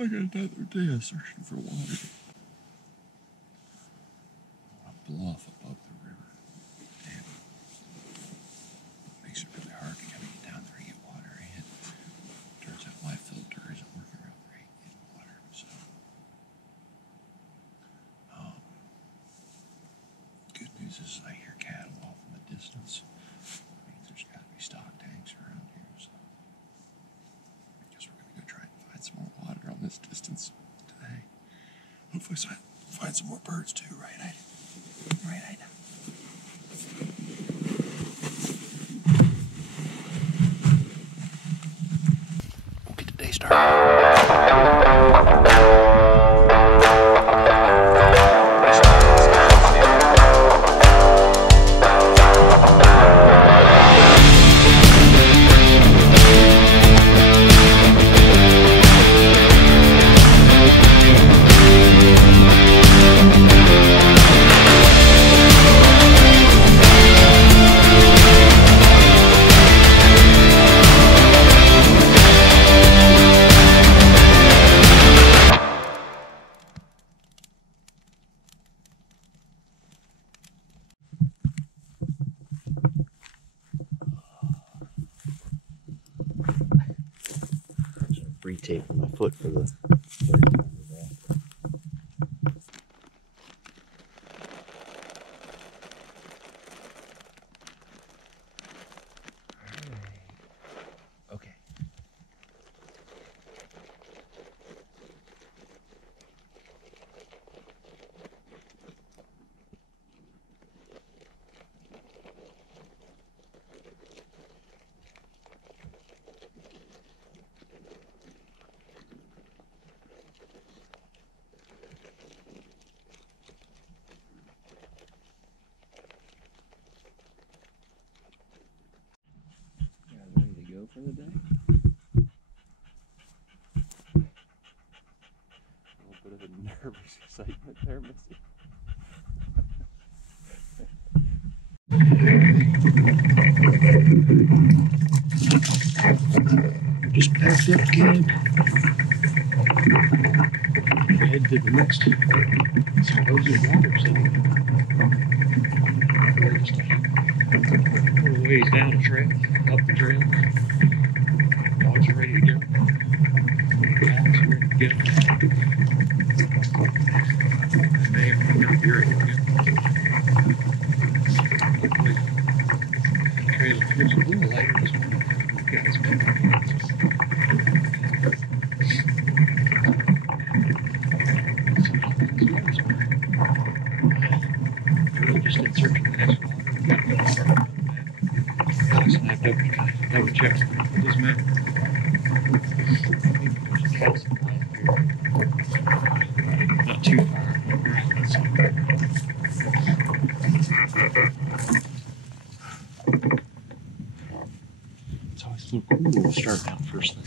I got another day of searching for water. A bluff above the river. Damn. It makes it really hard to kind of get down there and get water. And turns out my filter isn't working real great in water. So, good news is I hear cattle off in the distance. That means there's got to be stock tanks around here. So, I guess we're going to go try and find some more water on this distance today. Hopefully, so I find some more birds too, right? Right, I know. We'll get the day started. Retaping my foot for the third time today. Okay. For the day. A little bit of a nervous excitement there, Missy. Just packed up camp. Head to the next supposed water center. A little ways down the trail, up the trail. Dogs are ready to go. Dogs are ready to go. They are not ready to go. Hopefully, the trail will finish a little later this morning. Okay, it's been really just in search of the next water. Alex and I have double checked this map. There's a calcium plant here. Not too far. It's always a little cool starting out first thing.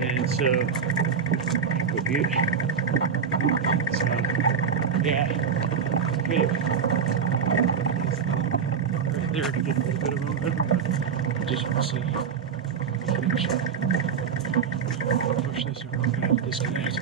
And so, good view. So, yeah, hit it. Right there to get a little bit of momentum, but just want to see. Push this or we're going to have to disconnect.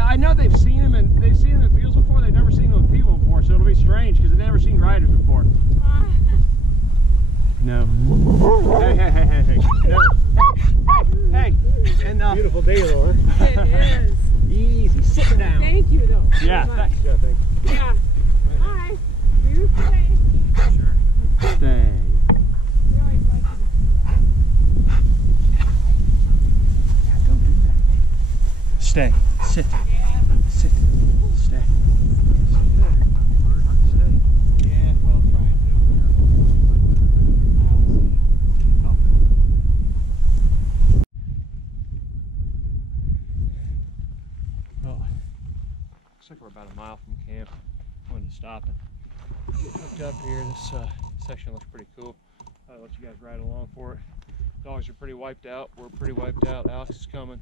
I know they've seen them in fields before. They've never seen them with people before, so it'll be strange because they've never seen riders before. No. Hey, hey, hey, hey, hey. No. Hey, hey, hey. And, beautiful day, Laura. It is. Easy. Sit down. Thank you, though. Yeah, thanks. Yeah, thanks. Yeah. All right. You stay. Sure. Stay. Don't do that. Stay. Sit. Sit. Stay. Sit there. Stay. Yeah, well, trying to. Well, looks like we're about a mile from camp. I'm going to stop and get hooked up here. This section looks pretty cool. I'll let you guys ride along for it. Dogs are pretty wiped out. We're pretty wiped out. Alex is coming.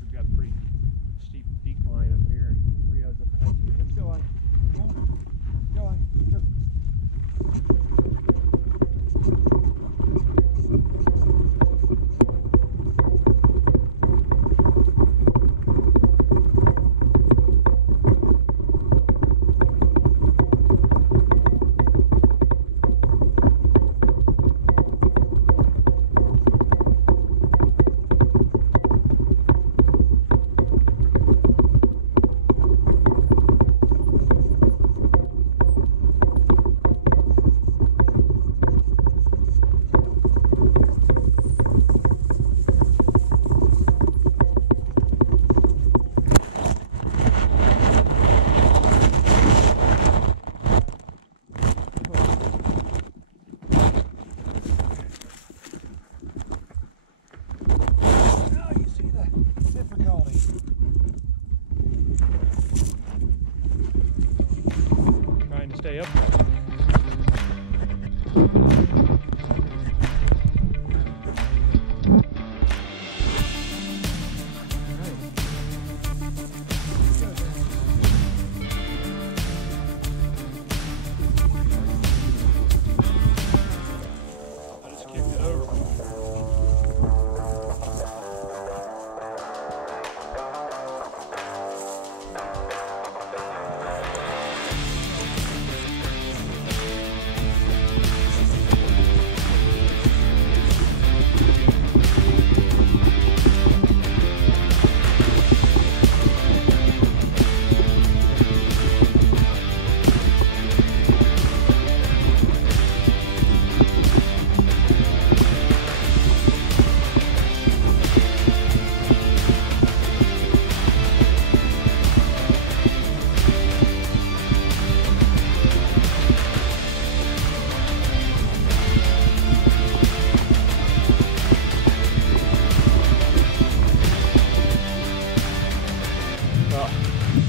We've got a pretty steep decline up here and Rio's up ahead. Let's go, I. Go on. Go, I. Go. way up there.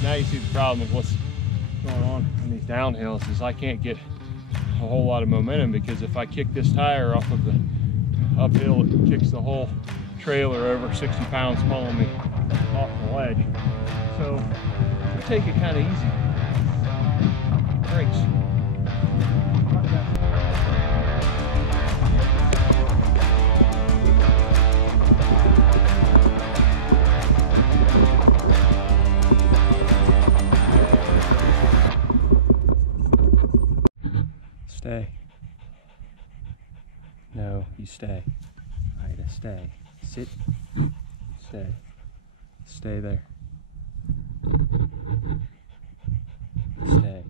Now you see the problem of what's going on in these downhills is I can't get a whole lot of momentum, because if I kick this tire off of the uphill, it kicks the whole trailer over, 60 pounds pulling me off the ledge. So we take it kind of easy. Brakes. Stay. No, you stay. Ida, stay. Sit. Stay. Stay there. Stay.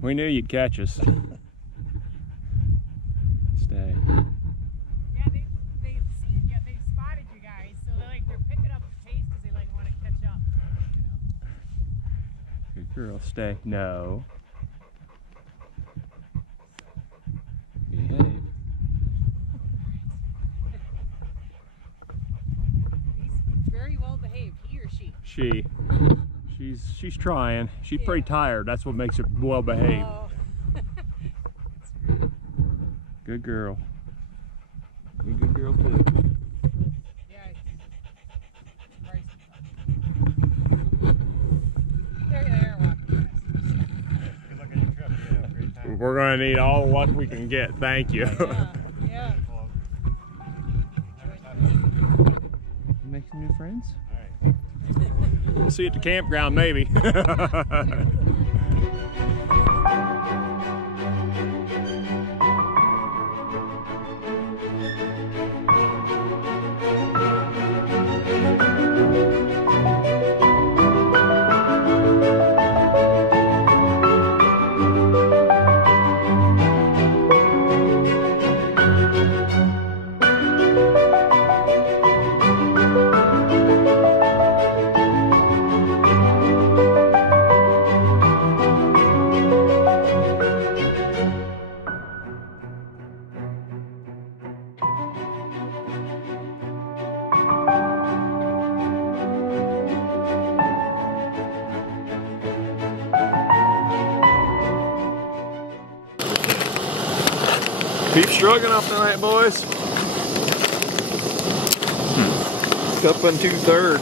We knew you'd catch us. Stay. Yeah, they've seen you. They've spotted you guys, so they're picking up the pace because they want to catch up. You know? Good girl. Stay. No. Behave. He's very well behaved. He or she? She's trying. She's pretty tired. That's what makes her well behaved. Oh. Good girl. You're a good girl too. Yeah. Right. There, walk fast. Good luck on your trip. You have a great time. We're gonna need all the luck we can get. Thank you. Yeah. Make some new friends? All right. We'll see you at the campground, maybe. Beef stroganoff tonight, boys. Cup and 2/3.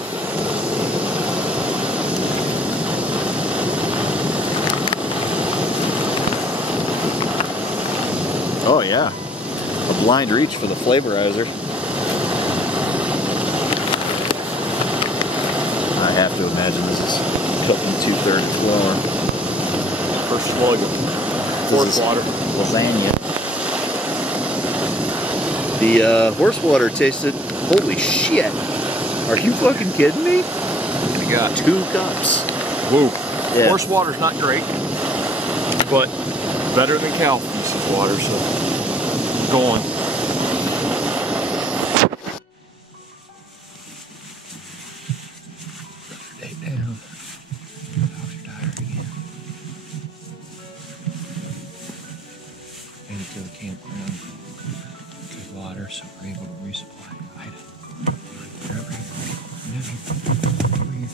Oh yeah, a blind reach for the flavorizer. I have to imagine this is cup and 2/3 flour. First slug of horse water. Lasagna. The horse water tasted, holy shit. Are you fucking kidding me? I got 2 cups. Woo. Yeah. Horse water's not great, but better than cow water, so go on. Stay down. Get off your tire again. Made it to the campground. Good water, so we're able to resupply. Ida. Over here. Over here.